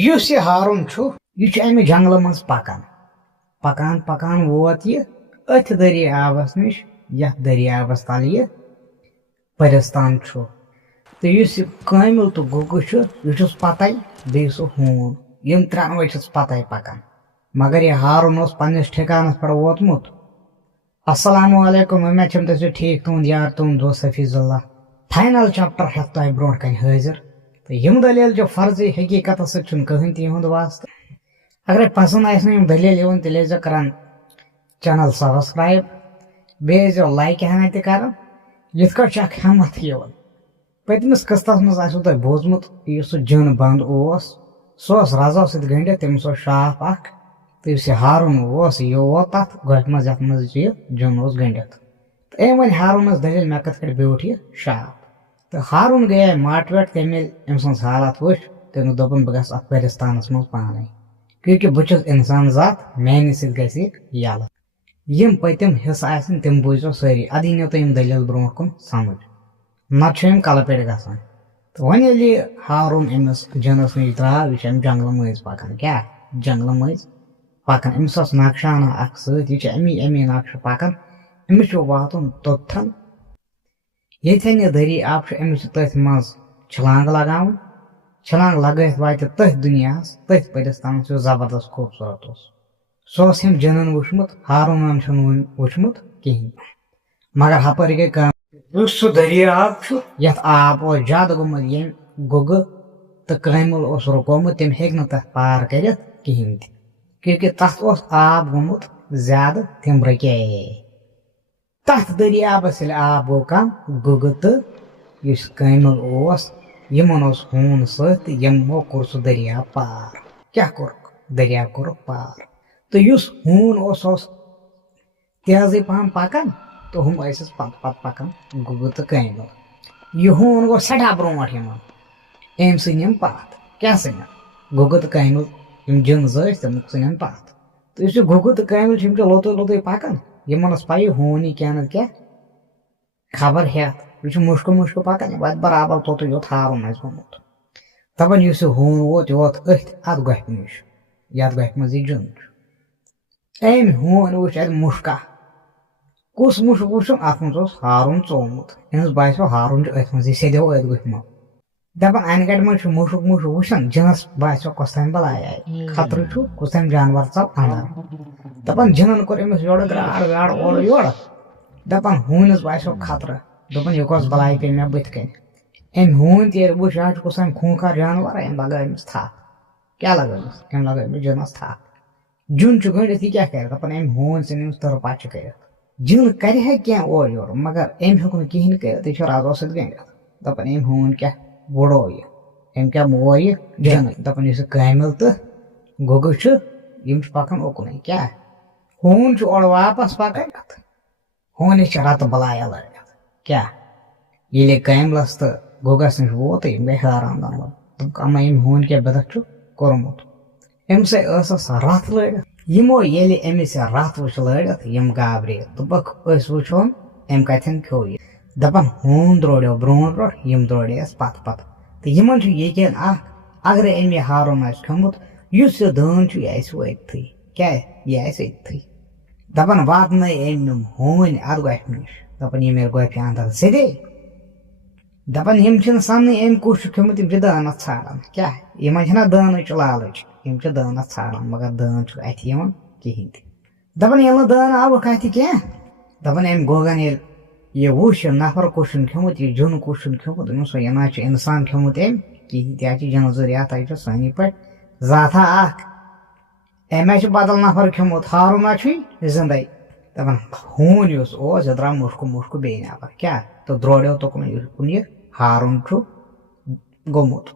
یُس یہِ ہارُن چھُ یہِ چھُ امہِ جنگلہٕ منٛز پکان پکان پکان ووت یہِ أتھۍ دٔریاوس نِش یتھ دٔریاوس تل یہِ پٔرِستان چھُ تہٕ یُس یہِ کٲمِل تہٕ گُگہٕ چھُ یہِ چھُس پتے بیٚیہِ سُہ ہوٗن یِم ترٛٮ۪نوَے چھِس پتے پکان مگر یہِ ہارُن اوس پننِس ٹھِکانس پٮ۪ٹھ ووتمُت. السلام علیکم امید چھم تُہۍ چھِو ٹھیٖک تُہُنٛد یار تُہُنٛد دوست حفیظ اللہ فاینل چیپٹر ہٮ۪تھ تۄہہِ برونٛٹھ کنہِ حٲضِر تہٕ یِم دلیل چھِ فرضی حقیٖقتس سۭتۍ چھُنہٕ کٕہٕنۍ تہِ یِہُنٛد واسطہٕ اگرے پسنٛد آسہِ نہٕ یِم دلیل یِوان تیٚلہِ ٲسۍزیو کران چینل سبسکرایب بیٚیہِ ٲسۍزیو لایکہِ ہنا تہِ کران یِتھ کٲٹھۍ چھِ اکھ ہٮ۪متھ یِوان پٔتمِس قٕسطس منٛز آسیو تۄہہِ بوٗزمُت یُس سُہ جِن بنٛد اوس سُہ اوس رزو سۭتۍ گٔنڈِتھ تٔمِس اوس شاپھ اکھ تہٕ یُس یہِ ہارُن اوس یہِ ووت تتھ گۄپھِ منٛز یتھ منٛز یہِ جِن اوس گٔنڈِتھ تہٕ أمۍ ؤنۍ ہارُنس دٔلیٖل مےٚ کِتھ کٲٹھۍ بیوٗٹھ یہِ شاپھ تہٕ ہارُن گٔیے ماٹویٹ تمہِ ییٚلہِ أمۍ سٕنٛز حالت وٕچھ تٔمۍ دوٚپُن بہٕ گژھٕ اتھ پٲرِستانس منٛز پانے کیونکہِ بہٕ چھُس انسان ذات میانہِ سۭتۍ گژھِ یہِ یلہٕ یِم پٔتِم حصہٕ آسن تِم بوٗزِو سٲری ادٕ یِنو تۄہہِ یِم دلیل برونٛٹھ کُن سمجھ نتہٕ چھُ أمۍ کلہٕ پیٚٹھۍ گژھان تہٕ وۄنۍ ییٚلہِ یہِ ہارُن أمِس جِنس نِش درٛاو یہِ چھُ أمۍ جنگلہٕ مٔنٛزۍ پکان کیٛاہ جنگلہٕ مٔنٛزۍ پکان أمِس اوس نقشانہ اکھ سۭتۍ یہِ چھُ امی نقشہٕ پکان أمِس چھُ واتُن توٚتتھن ییٚتھٮ۪ن یہِ دٔریاب چھُ أمِس چھُ تٔتھۍ منٛز چھلانٛگ لگاوٕنۍ چھلانٛگ لگٲوِتھ واتہِ تٔتھۍ دُنیاہس تٔتھۍ پٲرِستانس یُس زبردست خوٗبصوٗرت اوس سُہ اوس أمۍ جِنن وٕچھمُت ہارُنن چھُنہٕ وُنہِ وٕچھمُت کِہینۍ مگر ہپٲرۍ گٔے کٲم یُس سُہ دٔریاب چھُ یتھ آب اوس زیادٕ گوٚمُت ییٚمۍ گُگہٕ تہٕ کٲمِل اوس رُکومُت تِم ہیٚکۍ نہٕ تتھ پار کٔرِتھ کِہینۍ تہِ کیونکہِ تتھ اوس آب گوٚمُت زیادٕ تِم رُکے تتھ دٔریابس ییٚلہِ آب گوٚو کم گُگہٕ تہٕ یُس کٲمِل اوس یِمن اوس ہوٗن سۭتۍ تہٕ یِمو کوٚر سُہ دٔریاب پار کیٛاہ کوٚرُکھ دٔریاب کوٚرُکھ پار تہٕ یُس ہوٗن اوس سُہ اوس تیزٕے پہم پکان تہٕ ہُم ٲسِس پتہٕ پکان گُگہٕ تہٕ کٲمِل یہِ ہوٗن گوٚو سٮ۪ٹھاہ برونٛٹھ یِمن أمۍ ژھٕنۍ پتھ کیٛاہ ژھٕنۍ گُگہٕ تہٕ کٲمِل یِم جِن ٲسۍ تِم ژھٕنۍ پتھ تہٕ یُس یہِ گُگہٕ تہٕ کٲمِل چھِ یِم چھِ لوٚتُے لوٚتُے پکان یِمن ٲس پَیی ہوٗن یی کینٛہہ نتہٕ کینٛہہ خبر ہٮ۪تھ یہِ چھُ مُشکہٕ مُشکہٕ پکان یہِ واتہِ برابر توٚتُے یوٚت ہارُن آسہِ گوٚمُت دپان یُس یہِ ہوٗن ووت یہِ ووت أتھۍ اتھ گۄپھِ نِش یتھ گۄپھِ منٛز یہِ جِن چھُ أمۍ ہوٗن وٕچھ اتہِ مُشکا کُس مُشک وٕچھُن اتھ منٛز اوس ہارُن ژومُت أمِس باسیو ہارُن چھُ أتھۍ منٛز یہِ سیدیو أتھۍ گۄپھِ منٛز دپان انہِ گٹہِ منٛز چھُ مُشُک وٕچھان جِنس باسیو کۄس تام بلاے آیہِ خطرٕ چھُ کُس تام جانور ژاو انٛدر دپان جِنن کوٚر أمِس یورٕ گرٛاڑ ویاڑ اورٕ یورٕ دپان ہوٗنِس باسیو خطرٕ دوٚپُن یہِ کۄس بلاے پیٚیہِ مےٚ بٕتھِ کَنہِ أمۍ ہوٗن تہِ ییٚلہِ وٕچھ یہِ چھُ کُس تام خوٗنخار جانور أمۍ لگٲو أمِس تھپھ کیٛاہ لگٲومٕژ أمۍ لگٲو أمِس جِنس تھپھ جِن چھُ گٔنڈِتھ یہِ کیٛاہ کرِ دپان أمۍ ہوٗن ژھٕنۍ أمِس تٕرٕ پچہِ کٔرِتھ جِن کرِ ہا کینٛہہ اورٕ یورٕ مگر أمۍ ہیوٚک نہٕ کِہینۍ کٔرِتھ یہِ چھُ رزو سۭتۍ گٔنڈِتھ دپان أمۍ ہوٗن کیٛاہ وُڑو یہِ أمۍ کیٛاہ مور یہِ جِنٕے دپان یُس یہِ کٲمِل تہٕ گُگہٕ چھُ یِم چھِ پکان اُکنُے کیٛاہ ہوٗن چھُ اورٕ واپس پکان ہوٗنِس چھِ رتہٕ بلایا لٲگِتھ کیٛاہ ییٚلہِ کٲمِلس تہٕ گُگس نِش ووت یِم گٔے حٲران دۄنوے دوٚپُکھ اما أمۍ ہوٗنۍ کیٛاہ بدتھ چھُ کوٚرمُت أمِسے ٲسٕس رتھ لٲڑِتھ یِمو ییٚلہِ أمِس یہِ رتھ وٕچھ لٲڑِتھ یِم گابرے دوٚپکھ أسۍ وٕچھون أمۍ کتٮ۪ن کھیوٚو یہِ دپان ہوٗن درٛوڑیو برونٛٹھ برونٛٹھ یِم درٛوڑیس پتہٕ پتہٕ تہٕ یِمن چھُ یقیٖن اکھ اگرے أمۍ یہِ ہارُن آسہِ کھیوٚمُت یُس یہِ دٲن چھُ یہِ آسہِ أتتھٕے کیٛاہ یہِ آسہِ أتتھٕے دپان واتنٲے أمۍ یِم ہوٗنۍ اتھ گۄپھِ نِش دپان یِم ییٚلہِ گۄپھِ انٛدر سیدے دپان یِم چھِنہٕ سننٕے أمۍ کُس چھُ کھیوٚمُت یِم چھِ دٲنس ژھانڈان کیٛاہ یِمن چھِنہ دٲنٕچ لالٕچ یِم چھِ دٲنس ژھانڈان مگر دٲن چھُ اتھِ یِوان کِہینۍ تہِ دپان ییٚلہِ نہٕ دٲن آوُکھ اتھِ کینٛہہ دپان أمۍ گوگن ییٚلہِ یہِ وٕچھ یہِ نفر کُس چھُن کھیوٚمُت یہِ جِن کُس چھُن کھیوٚمُت دوٚپُس یہِ نہ چھُ اِنسان کھیوٚمُت أمۍ کِہینۍ تہِ چھِ جِنہٕ ذٔریعہٕ یہِ چھُ سٲنی پٲٹھۍ ذاتھا اکھ أمۍ چھُ بدل نفر کھیوٚمُت ہارُن چھُے زِندَے دپان ہوٗن یُس اوس یہِ درٛاو مُشکہٕ بیٚیہِ نٮ۪بر کیٛاہ تہٕ درٛوڑیو تُکنُے یُکُن یہِ ہارُن چھُ گوٚمُت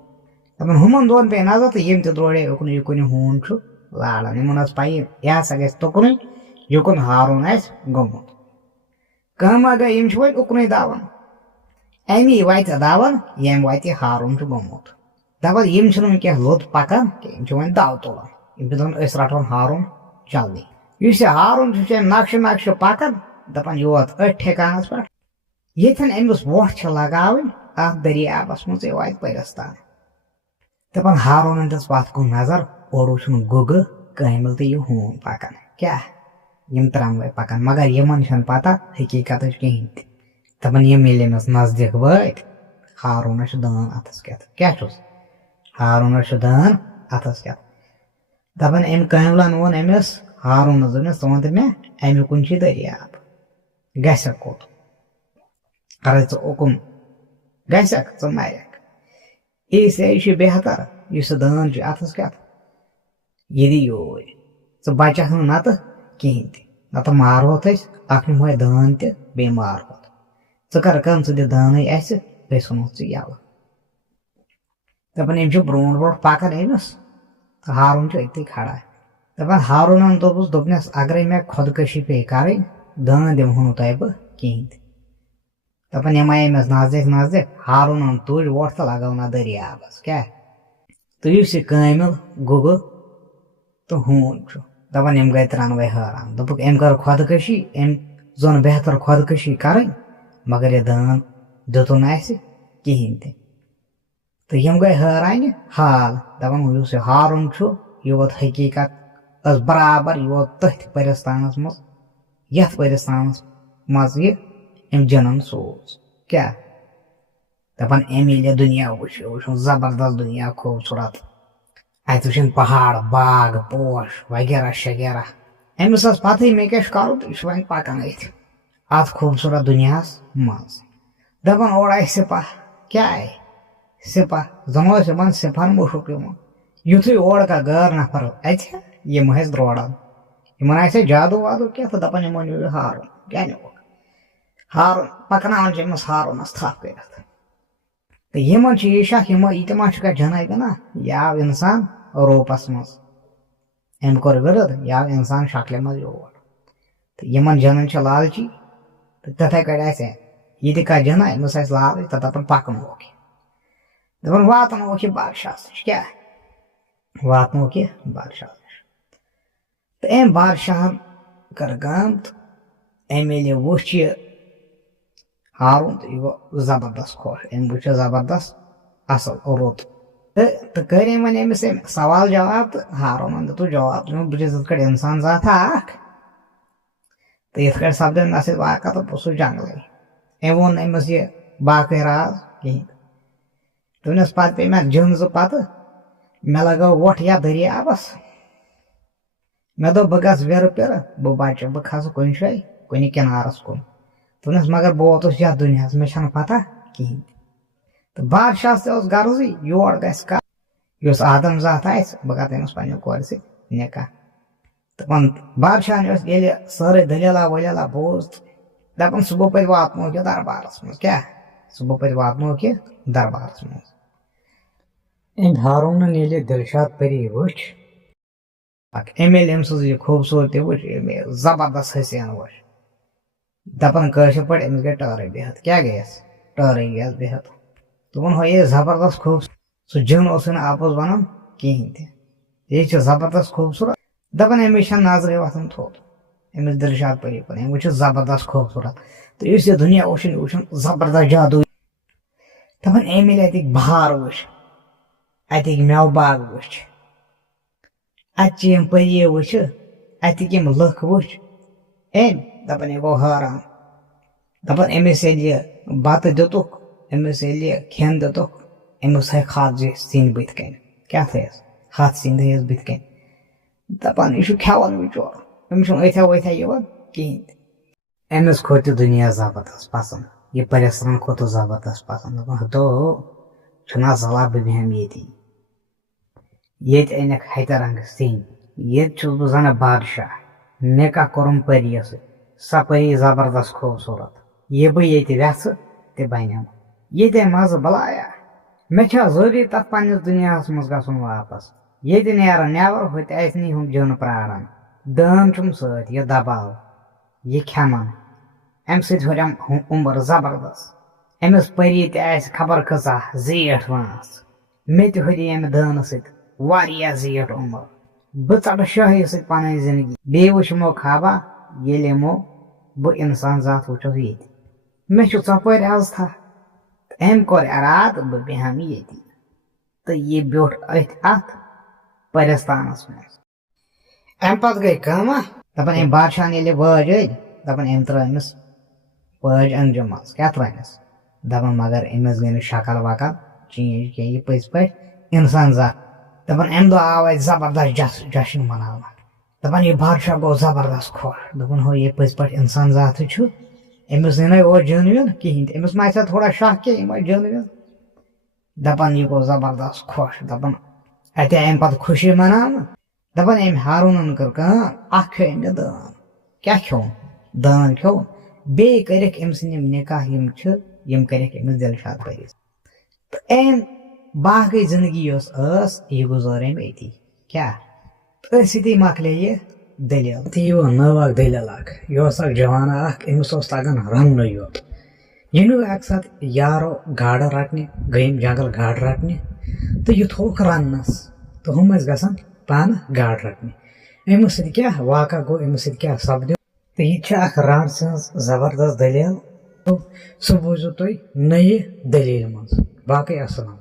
دپان ہُمن دۄن پیٚیہِ نظر تہٕ یِم تہِ درٛوڑے یُکُن یہِ ہوٗن چھُ لاران یِمن ٲس پَیی یہِ ہسا گژھِ تُکنُے یُکُن ہارُن آسہِ گوٚمُت کٲما گٔے یِم چھِ وۄنۍ اُکنُے دَوان اَمی واتہِ دَوان ییٚمہِ وَتہِ ہارُن چھُ گوٚمُت دپان یِم چھِنہٕ وٕنکیٚس لوٚت پکان کینٛہہ یِم چھِ وۄنۍ دَو تُلان یِم چھِ دپان أسۍ رٹہون ہارُن جلدی یُس یہِ ہارُن چھُ أمۍ نقشہٕ پکان دپان یہِ ووت أتھۍ ٹھِکانس پٮ۪ٹھ ییٚتھٮ۪ن أمِس وۄٹھ چھِ لگاوٕنۍ اتھ دٔریابس منٛز یہِ واتہِ پٲرِستان دپان ہارونن دِژ پتھ کُن نظر اور وٕچھُن گُگہٕ کٲمِل تہٕ یہِ ہوٗن پکان کیٛاہ یِم ترٛٮ۪نوَے پکان مگر یِمن چھنہٕ پتہ حقیٖقتٕچ کِہینۍ تہِ دپان یِم ییٚلہِ أمِس نزدیٖک وٲتۍ ہارونس چھُ دٲن اتھس کٮ۪تھ کیٛاہ چھُس ہارونس چھُ دٲن اتھس کٮ۪تھ دپان أمۍ کٲملن ووٚن أمِس ہارونس دوٚپنس ژٕ وَن تہٕ مےٚ امہِ کُن چھُ دٔریاب گژھکھ کوٚت اگرے ژٕ اُکُن گژھکھ ژٕ مرکھ اسلیے چھُ بہتر یُس یہِ دٲن چھُ اتھس کٮ۪تھ یہِ دِ یوٗرۍ ژٕ بچکھ نہٕ نتہٕ کِہینۍ تہِ نتہٕ مارہوتھ أسۍ اکھ نِمہوے دٲن تہِ بیٚیہِ مارہوتھ ژٕ کر کٲم ژٕ دِ دٲنٕے اسہِ أسۍ ونہوتھ ژٕ یلہٕ دپان یِم چھِ برونٛٹھ برونٛٹھ پکان أمِس تہٕ ہارُن چھُ أتی کھڑا دپان ہارونن دوٚپُس دوٚپنس اگرے مےٚ خۄدکٔشی پیٚیہِ کَرٕنۍ دٲن دِمہو نہٕ تۄہہِ بہٕ کِہینۍ تہِ دپان یِم آیہِ أمِس نزدیٖک نزدیٖک ہارونن تُج وۄٹھ تہٕ لگٲونا دٔریابس کیٛاہ تہٕ یُس یہِ کٲمِل گُگہٕ تہٕ ہوٗن چھُ دپان یِم گٔے ترٛٮ۪نوَے حٲران دوٚپُکھ أمۍ کٔر خۄدکٔشی أمۍ زون بہتر خۄدکٔشی کَرٕنۍ مگر یہِ دٲن دیُتُن اَسہِ کِہینۍ تہِ تہٕ یِم گٔے حٲرانہِ حال دپان یُس یہِ ہارُن چھُ یہِ ووت حقیٖقت ٲس برابر یہِ ووت تٔتھۍ پٔرِستانس منٛز یتھ پٔرِستانس منٛز یہِ أمۍ جِنن سوٗز کیٛاہ دپان أمۍ ییٚلہِ یہِ دُنیا وٕچھ یہِ وٕچھُن زبردست دُنیا خوٗبصوٗرت اتہِ وٕچھِنۍ پہاڑ باغ پوش وغیرہ شغیرہ أمِس ٲس پتہٕے مےٚ کیٛاہ چھُ کرُن تہٕ یہِ چھُ وۄنۍ پکان أتھۍ اتھ خوٗبصوٗرت دُنیاہس منٛز دپان اورٕ آیہِ سِپاہ کیٛاہ آیہِ سِپاہ زن اوس یِمن سِپاہن مُشُک یِوان یُتھُے اورٕ کانٛہہ غٲر نفر اَژِ ہا یِم ٲسۍ دروران یِمن آسہِ ہا جادوٗ وادوٗ کینٛہہ تہٕ دپان یِمو نیوٗ یہِ ہارُن کیٛاہ نیوٗکھ ہارُن پکناوان چھِ أمِس ہارونس تھپھ کٔرِتھ تہٕ یِمن چھُ یہِ شک یہِ تہِ ما چھُ کانٛہہ جنہ گنا یہِ آو اِنسان روٗپس منٛز أمۍ کوٚر وِرد یہِ آو اِنسان شکلہِ منٛز یور تہٕ یِمن جنن چھِ لالچی تہٕ تِتھے کٲٹھۍ آسہِ یہِ تہِ کانٛہہ جنہ أمِس آسہِ لالٕچ تہٕ دپان پکنووُکھ یہِ دپان واتنووُکھ یہِ بادشاہس نِش کیٛاہ واتنووُکھ یہِ بادشاہس نِش تہٕ أمۍ بادشاہن کٔر کٲم تہٕ أمۍ ییٚلہِ یہِ وٕچھ یہِ ہارُن تہٕ یہِ گوٚو زبردست خۄش أمۍ وٕچھ یہِ زبردست اصل رُت تہٕ کٔرۍ أمۍ وۄنۍ أمِس أمۍ سوال جواب تہٕ ہارونن دیُتُس جواب بہٕ چھُس یِتھ کٲٹھۍ انسان ذاتھا اکھ تہٕ یِتھ کٲٹھۍ سپدے مےٚ سۭتۍ واقعہ تہٕ بہٕ چھُس جنگلٕے أمۍ ووٚن نہٕ أمِس یہِ باقٕے راز کِہینۍ دوٚپنس پتہٕ پیٚیہِ مےٚ جِن زٕ پتہٕ مےٚ لگٲو وۄٹھ یتھ دٔریابس مےٚ دوٚپ بہٕ گژھٕ وِرٕ پِرٕ بہٕ بچہٕ بہٕ کھسہٕ کُنہِ جایہِ کُنہِ کِنارس کُن دوٚپنس مگر بہٕ ووتُس یتھ دُنیاہس مےٚ چھنہٕ پتہ کِہینۍ تہٕ بادشاہس تہِ اوس غرضٕے یور گژھِ کانٛہہ یُس آدم ذات آسہِ بہٕ کرٕ تٔمِس پننہِ کورِ سۭتۍ نکاح دپان بادشاہن ییٚلہِ سٲرٕے دٔلیٖلا ؤلیٖلا بوٗز تہٕ دپان صُبحہٕ پٔتۍ واتنووُکھ یہِ دربارس منٛز کیٛاہ صُبحہٕ پٔتۍ واتنووُکھ یہِ دربارس منٛز أمۍ ہارونن ییٚلہِ دِلشاد پٔری وٕچھ أمۍ ییٚلہِ أمۍ سٕنٛز یہِ خوٗبصوٗرتی وٕچھ أمۍ ییٚلہِ زبردست حسین وٕچھ دپان کٲشِر پٲٹھۍ أمِس گٔے ٹٲرٕے بِہتھ کیٛاہ گٔیس ٹٲرٕے گٔیس بِہتھ دوٚپُن ہو یہِ زبردست خوٗبصوٗرت سُہ جِن اوسُے نہٕ اپُز ونان کِہینۍ تہِ یہِ چھِ زبردست خوٗبصوٗرت دپان أمِس چھنہٕ نظرٕے وۄتھان تھوٚد أمِس دِلشاد پٔری کُن أمۍ وٕچھ زبردست خوٗبصوٗرت تہٕ یُس یہِ دُنیا وٕچھُن یہِ وٕچھُن زبردست جادوٗ دپان أمۍ ییٚلہِ اَتِکۍ بہار وٕچھ اَتِکۍ مٮ۪وٕ باغ وٕچھ اَتچہِ یِم پٔری وٕچھِ اَتِکۍ یِم لُکھ وٕچھ أمۍ دپان یہِ گوٚو حٲران دپان أمِس ییٚلہِ یہِ بتہٕ دِتُکھ أمِس ییٚلہِ یہِ کھٮ۪ن دِتُکھ أمِس تھٲے ہتھ سِنۍ بٕتھِ کَنۍ کیٛاہ تھٲیس ہتھ سِنۍ تھٲیس بٕتھِ کَنۍ دپان یہِ چھُ کھٮ۪وان بِچور أمِس چھُنہٕ أتھیا ؤتھیا یِوان کِہینۍ تہِ أمِس کھوٚت یہِ دُنیا زبردست پسنٛد یہِ پٔرِستان کھوٚتُس زبردست پسنٛد دپان ہتو چھُنہ ژلان بہٕ بیٚہمہٕ ییٚتی ییٚتہِ أنِکھ ہتہِ رنگہٕ سِنۍ ییٚتہِ چھُس بہٕ زن بادشاہ نکاح کوٚرُم پٔریس سۭتۍ سۄ پٔری زبردست خوٗبصوٗرت یہِ بہٕ ییٚتہِ ویژھٕ تہِ بنیٚم ییٚتہِ مزٕ بلایا مےٚ چھا ضروٗری تتھ پننِس دُنیاہس منٛز گژھُن واپس ییٚتہِ نیرٕ نٮ۪بر ہُتہِ آسہِ نہٕ ہُم جِن پراران دٲن چھُم سۭتۍ یہِ دباو یہِ کھٮ۪من امہِ سۭتۍ ہُرٮ۪م عُمر زبردست أمِس پٔری تہِ آسہِ خبر کۭژاہ زیٖٹھ وٲنٛس مےٚ تہِ ہُرِ ییٚمہِ دٲنہٕ سۭتۍ واریاہ زیٖٹھ عُمر بہٕ ژٹہٕ شٲہی سۭتۍ پنٕنۍ زندگی بیٚیہِ وٕچھ یِمو خوابا ییٚلہِ یِمو بہٕ انسان ذات وٕچھُکھ ییٚتہِ مےٚ چھُ ژۄپٲرۍ عزتھا أمۍ کوٚر ارادٕ بہٕ بیٚہمہٕ ییٚتی تو یہ بیوٹھ ات پرستانس مز ام پتہ گئی کٲم دپان ام بادشاہن ییٚلہِ وٲج أنۍ دپان ام ترٛٲو أمِس وٲج أنٛجہِ منٛز کیٛاہ ترٛٲونس دپان مگر أمِس گٔے نہٕ شکل وکل چینج کینٛہہ یہِ پٔزۍ پٲٹھۍ انسان ذات دپان امہِ دۄہ آو اَتہِ زبردست جشن مناونہٕ دپان یہِ بادشاہ گوٚو زبردست خۄش دپان ہو یہِ پٔزۍ پٲٹھۍ انسان ذاتٕے چھُ أمِس نہٕ اور جٲنوِن کِہیٖنۍ تہِ أمِس ما آسہِ ہا تھوڑا شک کینٛہہ یِم آسہِ جٲنوِن دپان یہِ گوٚو زبردست خۄش دپان اَتہِ آیہِ امہِ پتہٕ خوشی مناونہٕ دپان أمۍ ہاروٗنن کٔر کٲم اکھ کھیوٚو أمۍ یہِ دٲن کیٛاہ کھیوٚوُن دٲن کھیوٚوُن بیٚیہِ کٔرِکھ أمۍ سٕنٛدۍ یِم نکاح یِم چھِ یِم کٔرِکھ أمِس دِلشاد پٔری تہٕ أمۍ باقٕے زندگی یۄس ٲس یہِ گُزٲر أمۍ أتی کیٛاہ أتھۍ سۭتی مۄکلے یہِ دٔلیٖل تہٕ یہِ ووٚن نٔو اکھ دٔلیٖل اکھ یہِ اوس اکھ جوانہ اکھ أمِس اوس تگان رننُے یوت یہِ اکہِ ساتہٕ یارو گاڈٕ رٹنہِ گٔے یِم جنگل گاڈٕ رٹنہِ تہٕ یہِ تھووُکھ رننس تہٕ ہُم ٲسۍ گژھان پانہٕ گاڈٕ رٹنہِ أمِس سۭتۍ کیٛاہ واقعہ گوٚو أمِس سۭتۍ کیٛاہ سپدیو تہٕ یہِ چھِ اکھ رانٛڈ سٕنٛز زبردست دٔلیٖل سُہ بوٗزِو تُہۍ نٔیہِ دٔلیٖلہِ منٛز باقٕے اسلام